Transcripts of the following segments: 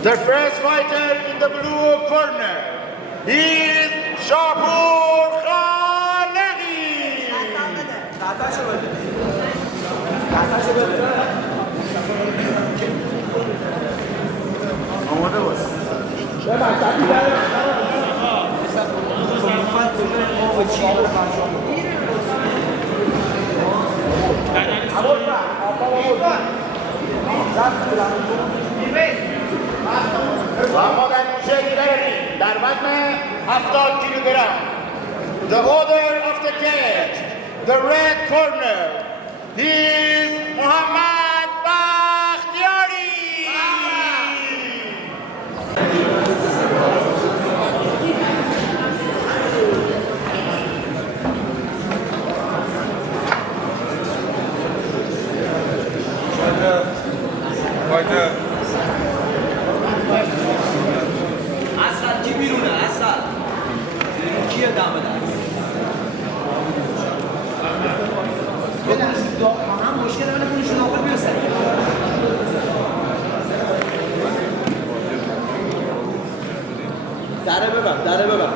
The first fighter in the blue corner is Shapur Khalegi. در وزن 70 کیلوگرم. The order of the cage, the red corner, he is Muhammad Bakhtiari. Fighter. اصلا کی بیرونه اصلا کیه دمه در هم مشکل داره کنیشون آقا بیاسن دره ببر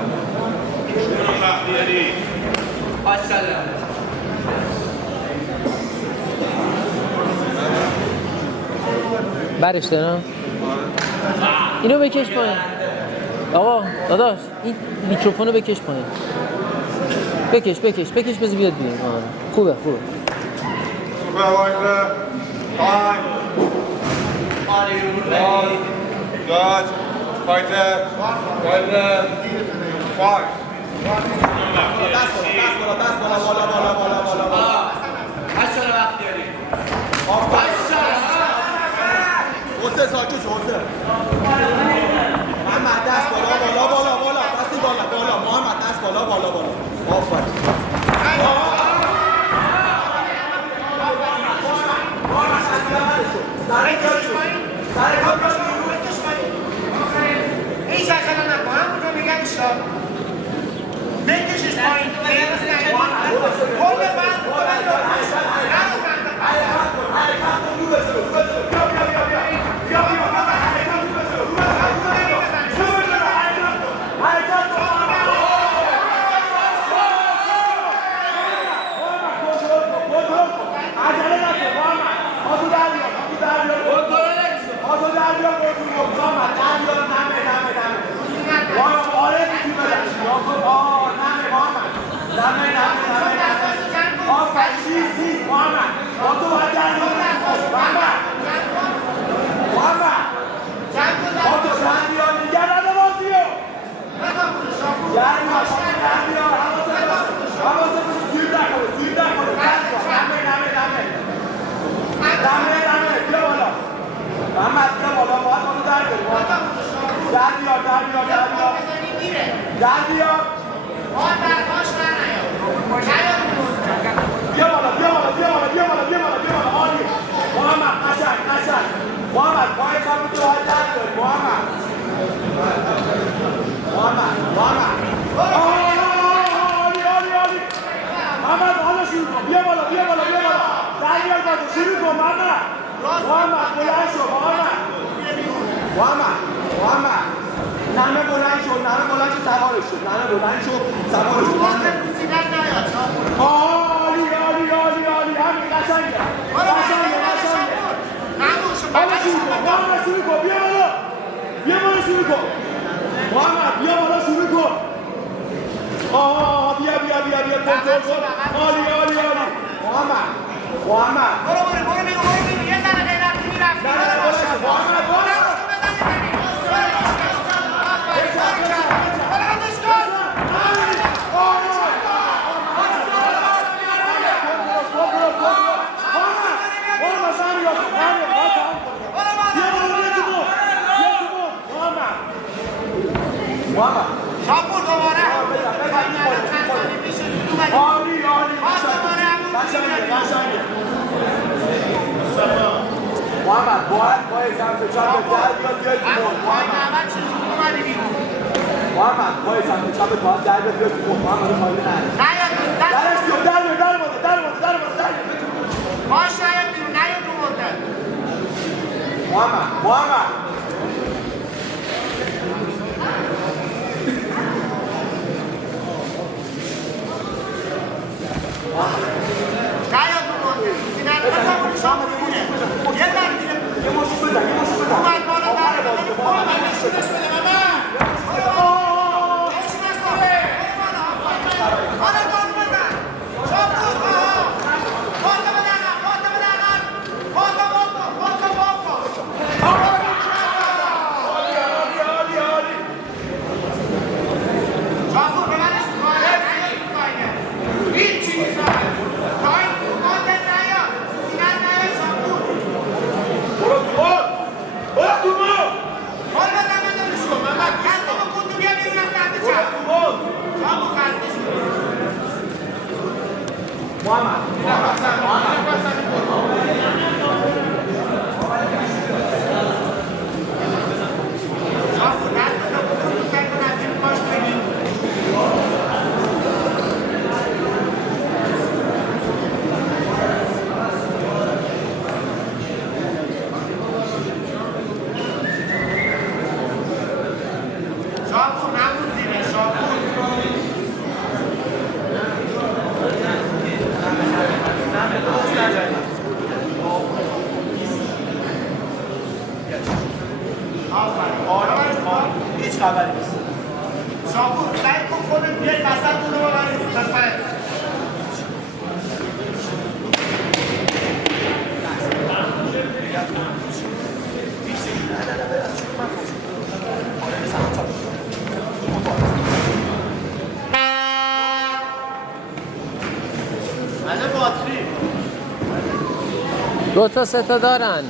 ماشاءالله برش دارم اینو بکش پایین آقا داداش این میکروفونو بکش پایین بکش بذار بیاد بیرون خوبه Supervisor, time. Judge, fighter, fight. حسین ساکت شو حسین محمد دست بالا دستی بالا محمد دست بالا آفرین سر کار هیچ اصلا نکن همونجا میگم ایشان بکشش پایین کل محمد باید پای سمت چپ در بیاد بیاد تو محمد پای سمت چپ باید در بیاد بیاد تو محمد خالی نه درش بیاد در باش نیاد بیرون نیاد رو مدت محمد خبری نیست. شامپور سعی کن خودت بیای وسط اونو ببری بفرست. دو تا سه تا دارن.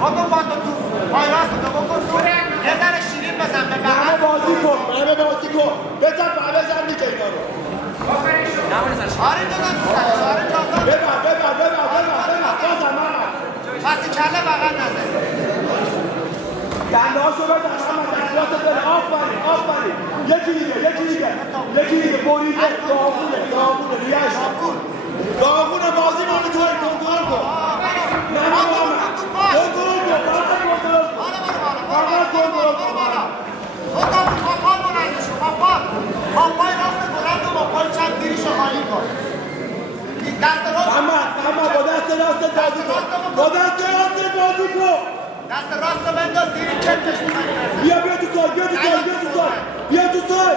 Vamos, bota tu. Vai lá, tá bom, یه ذره شیرین بزن به همه بغل. بازی کن همه بازی کن بزن بزن دیگه اینا رو آره دادن دوستانش آره جازان ببر بازم محمد پس کله بغل نزن دنده هاشو بزن محمد دستات بده آفرین یکی دیگه بریده داغونه ریش داغونه بازی رو میتونی کنترل کن نه محمد کنترل کن فقط کنترل کن با پای بلند شو با پای راست بلند و با پای چپ زیرشو خالی کن دست راست محمد با دست راست بازی کن دست راست رو بنداز زیر کتش بیا تو سال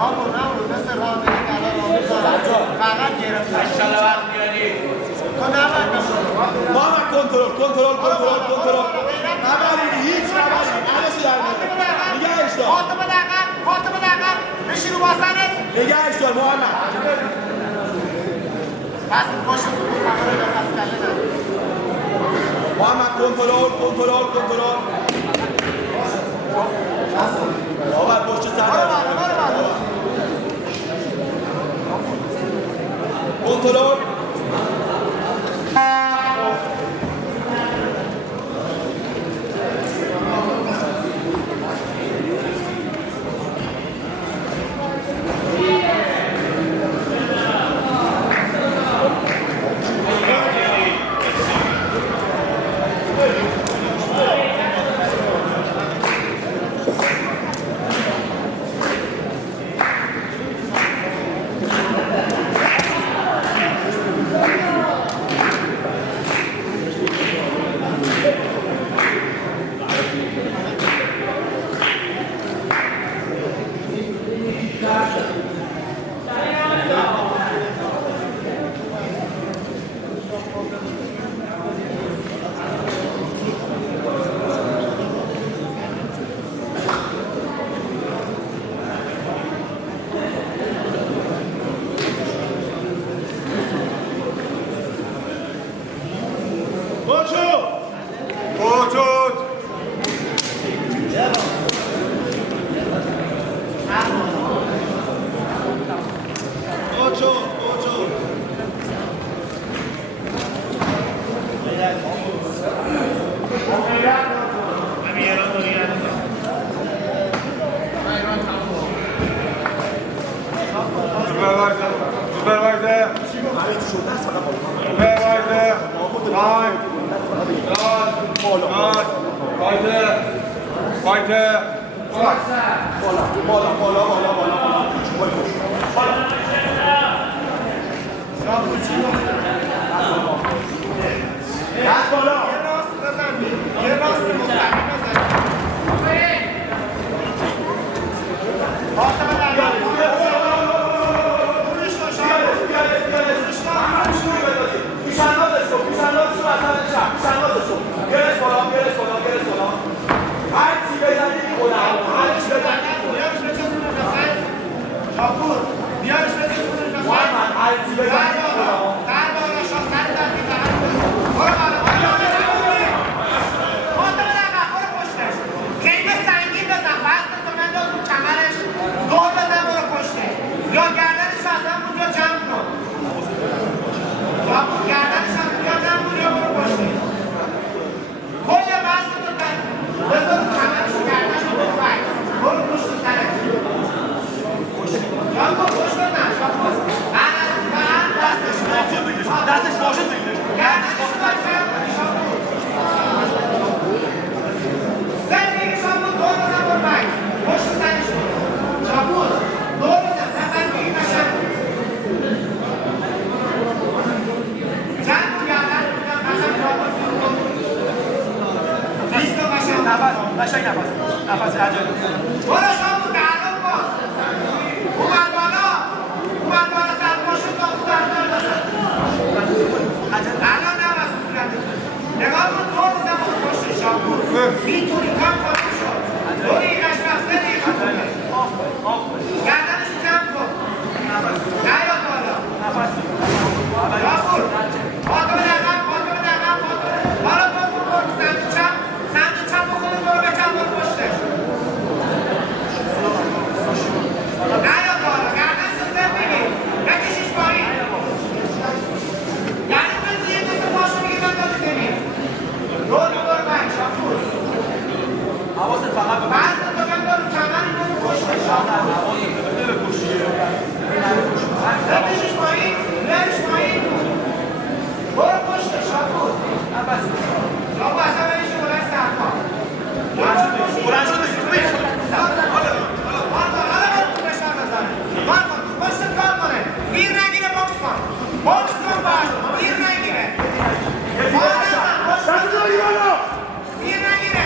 نمون مثل رابطه فقط گرفت اشتاله وقت میاری تو نباید بشون محمد کنترل نبرید هیچ نبرید عدسی در نگهش دار خاطب دقیقا بشی رو باسنت نگهش دار محمد پس پاشو بود مقاله دار پس کله ندار محمد کنترل محمد پشت سر کنترل میتونی کم کنی شما اصلا بریشو بلند سرما بلند شده زیر نگیره باکس کن باید زیر نگیره زیر نگیره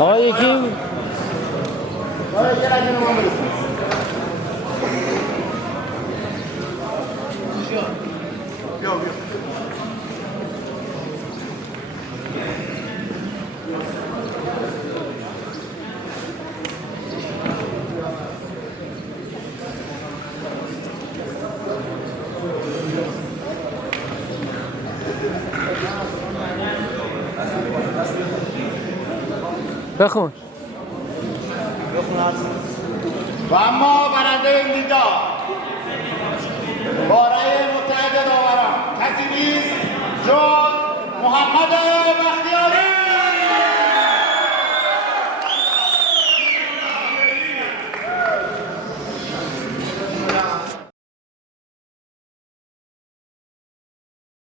آقا یکی بخون و اما برنده این لیگا